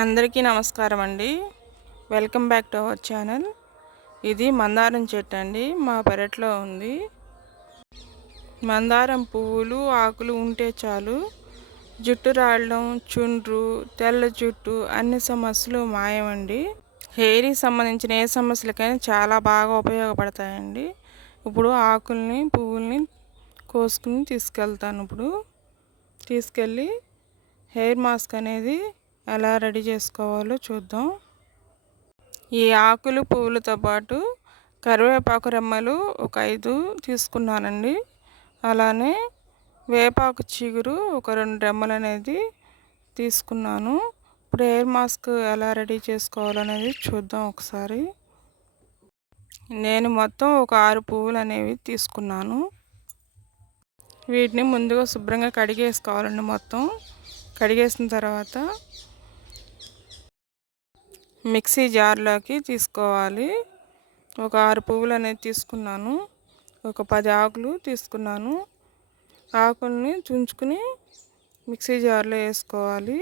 అందరికీ నమస్కారం అండి. Welcome back to our channel. ఇది మందారం చెట్టు అండి, మా పెరట్లో ఉంది. మందారం పువ్వులు ఆకులు ఉంటే చాలు జుట్టు రాలడం, చుండ్రు, తెల్ల జుట్టు అన్ని సమస్యలు మాయమండి. హెయిర్కి సంబంధించిన ఏ సమస్యలకైనా చాలా బాగా ఉపయోగపడతాయండి. ఇప్పుడు ఆకుల్ని పువ్వుల్ని కోసుకుని తీసుకెళ్తాను. ఇప్పుడు తీసుకెళ్ళి హెయిర్ మాస్క్ అనేది ఎలా రెడీ చేసుకోవాలో చూద్దాం. ఈ ఆకులు పువ్వులతో పాటు కరివేపాకు రెమ్మలు ఒక 5 తీసుకున్నానండి. అలానే వేపాకు చిగురు ఒక 2 రెమ్మలు అనేది తీసుకున్నాను. ఇప్పుడు హెయిర్ మాస్క్ ఎలా రెడీ చేసుకోవాలనేది చూద్దాం ఒకసారి. నేను మొత్తం ఒక 6 పువ్వులు అనేవి తీసుకున్నాను. వీటిని ముందుగా శుభ్రంగా కడిగేసుకోవాలండి. మొత్తం కడిగేసిన తర్వాత మిక్సీ జార్లోకి తీసుకోవాలి. ఒక 6 పువ్వులు అనేది తీసుకున్నాను. ఒక 10 ఆకులు తీసుకున్నాను. ఆకుల్ని తుంచుకుని మిక్సీ జార్లో వేసుకోవాలి.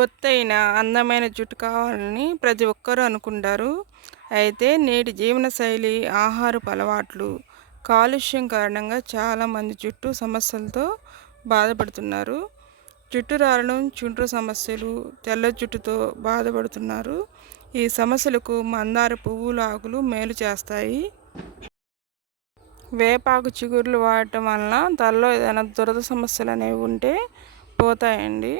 ఒత్తైన అందమైన జుట్టు కావాలని ప్రతి ఒక్కరూ అనుకుంటారు. అయితే నేటి జీవనశైలి, ఆహారపు అలవాట్లు, కాలుష్యం కారణంగా చాలామంది జుట్టు సమస్యలతో బాధపడుతున్నారు. జుట్టు రాలడం, చుండ్రు సమస్యలు, తెల్ల జుట్టుతో బాధపడుతున్నారు. ఈ సమస్యలకు మందార పువ్వుల ఆకులు మేలు చేస్తాయి. వేపాకు చిగుర్లు వాడటం వలన తలలో ఏదైనా దురద సమస్యలు అనేవి ఉంటే పోతాయండి.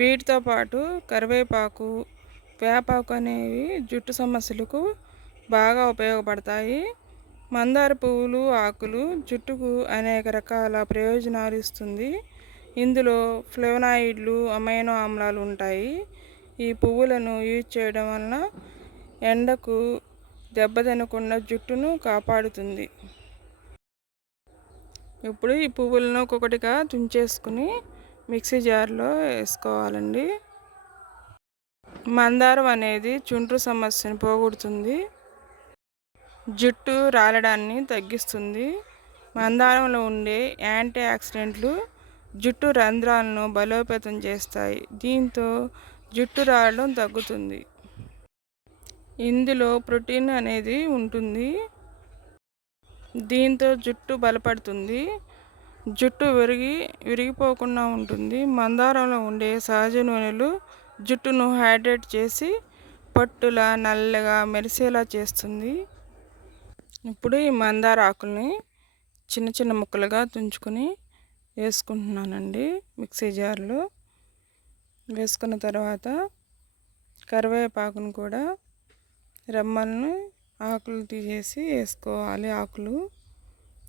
వీటితో పాటు కరివేపాకు, వేపాకు అనేవి జుట్టు సమస్యలకు బాగా ఉపయోగపడతాయి. మందార పువ్వులు ఆకులు జుట్టుకు అనేక రకాల ప్రయోజనాలు ఇస్తుంది. ఇందులో ఫ్లేవనాయిడ్లు, అమైనో ఆమ్లాలు ఉంటాయి. ఈ పువ్వులను యూజ్ చేయడం వలన ఎండకు దెబ్బతినకుండా జుట్టును కాపాడుతుంది. ఇప్పుడు ఈ పువ్వులను ఒక్కొక్కటిగా తుంచేసుకుని మిక్సీ జార్లో వేసుకోవాలండి. మందారం అనేది చుండ్రు సమస్యను పోగొడుతుంది, జుట్టు రాలడాన్ని తగ్గిస్తుంది. మందారంలో ఉండే యాంటీ ఆక్సిడెంట్లు జుట్టు రంధ్రాలను బలోపేతం చేస్తాయి. దీంతో జుట్టు రాలడం తగ్గుతుంది. ఇందులో ప్రోటీన్ అనేది ఉంటుంది. దీంతో జుట్టు బలపడుతుంది, జుట్టు విరిగిపోకుండా ఉంటుంది. మందారంలో ఉండే సహజ నూనెలు జుట్టును హైడ్రేట్ చేసి పట్టులా నల్లగా మెరిసేలా చేస్తుంది. ఇప్పుడు ఈ మందార ఆకుల్ని చిన్న చిన్న ముక్కలుగా తుంచుకొని వేసుకుంటున్నానండి. మిక్సీ జార్లో వేసుకున్న తర్వాత కరివేపాకును కూడా రెమ్మలను ఆకులు తీసేసి వేసుకోవాలి. ఆకులు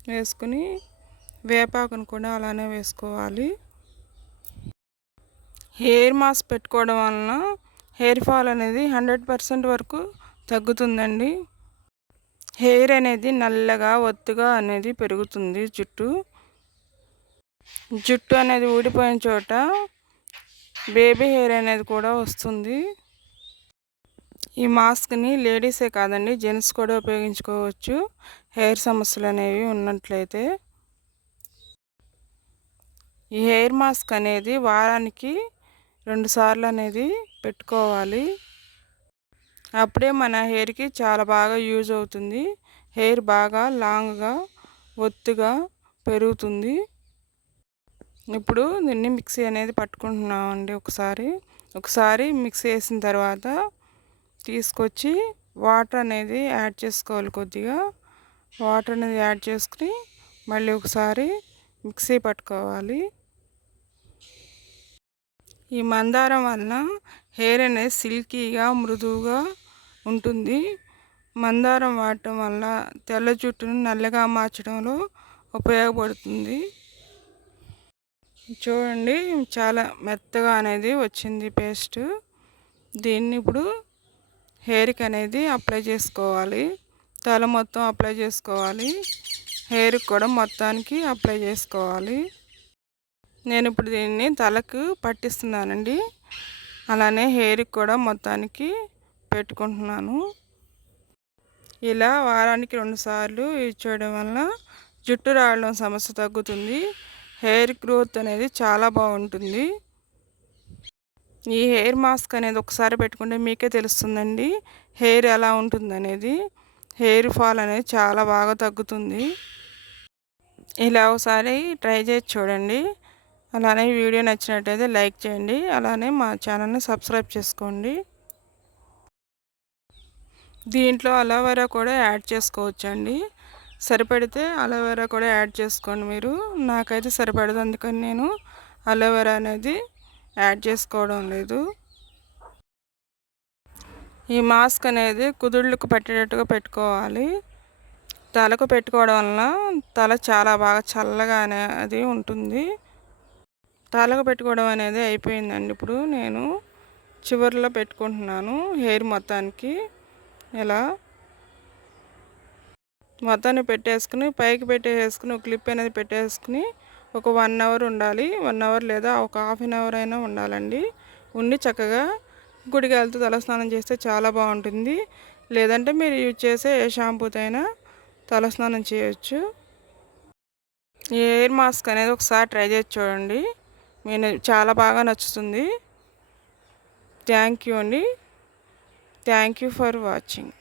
వేసుకుని వేపాకును కూడా అలానే వేసుకోవాలి. హెయిర్ మాస్క్ పెట్టుకోవడం వలన హెయిర్ ఫాల్ అనేది 100% వరకు తగ్గుతుందండి. హెయిర్ అనేది నల్లగా ఒత్తుగా అనేది పెరుగుతుంది. జుట్టు అనేది ఊడిపోయిన చోట బేబీ హెయిర్ అనేది కూడా వస్తుంది. ఈ మాస్క్ని లేడీసే కాదండి, జెంట్స్ కూడా ఉపయోగించుకోవచ్చు హెయిర్ సమస్యలు అనేవి ఉన్నట్లయితే. ఈ హెయిర్ మాస్క్ అనేది వారానికి 2 సార్లు అనేది పెట్టుకోవాలి. అప్పుడే మన హెయిర్కి చాలా బాగా యూజ్ అవుతుంది. హెయిర్ బాగా లాంగ్గా ఒత్తుగా పెరుగుతుంది. ఇప్పుడు దీన్ని మిక్సీ అనేది పట్టుకుంటున్నామండి. ఒకసారి మిక్సీ వేసిన తర్వాత తీసుకొచ్చి వాటర్ అనేది యాడ్ చేసుకోవాలి. కొద్దిగా వాటర్ అనేది యాడ్ చేసుకుని మళ్ళీ ఒకసారి మిక్సీ పట్టుకోవాలి. ఈ మందారం వలన హెయిర్ అనేది సిల్కీగా మృదువుగా ఉంటుంది. మందారం వాడటం వల్ల తెల్ల జుట్టును నల్లగా మార్చడంలో ఉపయోగపడుతుంది. చూడండి, చాలా మెత్తగా అనేది వచ్చింది పేస్ట్. దీన్ని ఇప్పుడు హెయిర్కి అనేది అప్లై చేసుకోవాలి. తల మొత్తం అప్లై చేసుకోవాలి, హెయిర్కి కూడా మొత్తానికి అప్లై చేసుకోవాలి. నేను ఇప్పుడు దీన్ని తలకు పట్టిస్తున్నానండి. అలానే హెయిర్కి కూడా మొత్తానికి పెట్టుకుంటున్నాను. ఇలా వారానికి 2 సార్లు యూజ్ చేయడం వలన జుట్టు రావడం సమస్య తగ్గుతుంది. హెయిర్ గ్రోత్ అనేది చాలా బాగుంటుంది. ఈ హెయిర్ మాస్క్ అనేది ఒకసారి పెట్టుకుంటే మీకే తెలుస్తుందండి హెయిర్ ఎలా ఉంటుందనేది. హెయిర్ ఫాల్ అనేది చాలా బాగా తగ్గుతుంది. ఇలా ఒకసారి ట్రై చేసి చూడండి. అలానే వీడియో నచ్చినట్టయితే లైక్ చేయండి. అలానే మా ఛానల్ని సబ్స్క్రైబ్ చేసుకోండి. దీంట్లో అలోవెరా కూడా యాడ్ చేసుకోవచ్చండి. సరిపడితే అలోవెరా కూడా యాడ్ చేసుకోండి మీరు. నాకైతే సరిపడదు, అందుకని నేను అలోవెరా అనేది యాడ్ చేసుకోవడం లేదు. ఈ మాస్క్ అనేది కుదుళ్ళకు పట్టేటట్టుగా పెట్టుకోవాలి. తలకు పెట్టుకోవడం వలన తల చాలా బాగా చల్లగా అనేది ఉంటుంది. తలకు పెట్టుకోవడం అనేది అయిపోయిందండి. ఇప్పుడు నేను చివరిలో పెట్టుకుంటున్నాను హెయిర్ మొత్తానికి. ఇలా మొత్తాన్ని పెట్టేసుకుని పైకి పెట్టేసుకుని ఒక క్లిప్ అనేది పెట్టేసుకుని ఒక 1 అవర్ ఉండాలి. 1 అవర్ లేదా ఒక హాఫ్ అన్ అవర్ అయినా ఉండాలండి. ఉండి చక్కగా గుడికి వెళ్తూ తలస్నానం చేస్తే చాలా బాగుంటుంది. లేదంటే మీరు యూజ్ చేసే ఏ షాంపూతో అయినా తలస్నానం చేయొచ్చు. ఈ హెయిర్ మాస్క్ అనేది ఒకసారి ట్రై చేసి చూడండి, మీరు చాలా బాగా నచ్చుతుంది. థ్యాంక్ యూ అండి. Thank you for watching.